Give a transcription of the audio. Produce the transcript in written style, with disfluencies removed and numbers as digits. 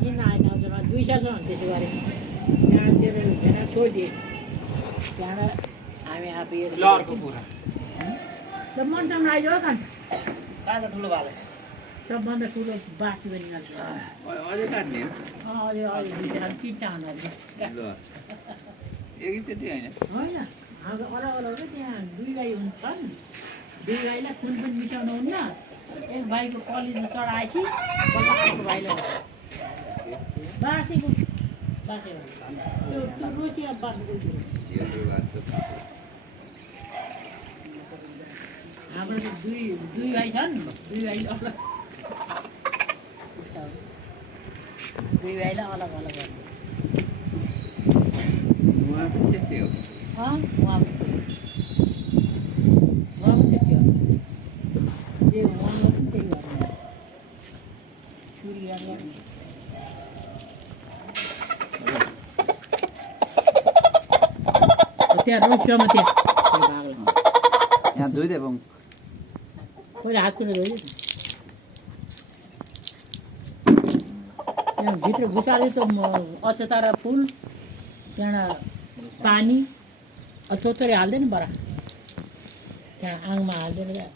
कि नआएन हजुर 2 सालसम्म त्यसो गरेँ त्यहाँबाट तेरो भेना छोडिदिएँ त्यहाँबाट हामी आफै ल मनसँग आइज खान्छ कहाँ ठुलो भाले सबभन्दा ठुलो बासी पनि खान्छ अझै काट्ने अहिले अहिले तिनवटा हुँदा एकैचोटि होइन होइन हाम्रो अलग अलग त्यहाँ 2 गाई हुन्छन् 2 गाईलाई कुन पनि मिसाउनु हुन्न एक भाइको कलेजमा चढाएपछि बल्ल अर्को भाइलाई बासेको त्यो रोटी अब बाँच्नु हाम्रो त दुई गाई छन् 2 गाई अलग 2 गाईलाई अलग अलग गर्नु उहाँ पनि त्यस्तै हो उहाँ पनि त्यति हो त्यो उहाँलाई पनि त्यही गर्नु छुरी गर्नु त्यहाँ रोसियोमा त्यहाँ यहाँ धोइदे बङ पहिला हात खुट्टा धोइदियो त्यहाँ भित्र घुसाल्यो त अचेतारा फुल त्यहाँबाट पानी थोरै हाल्दैन बडा त्यहाँ आङमा हालिदिएर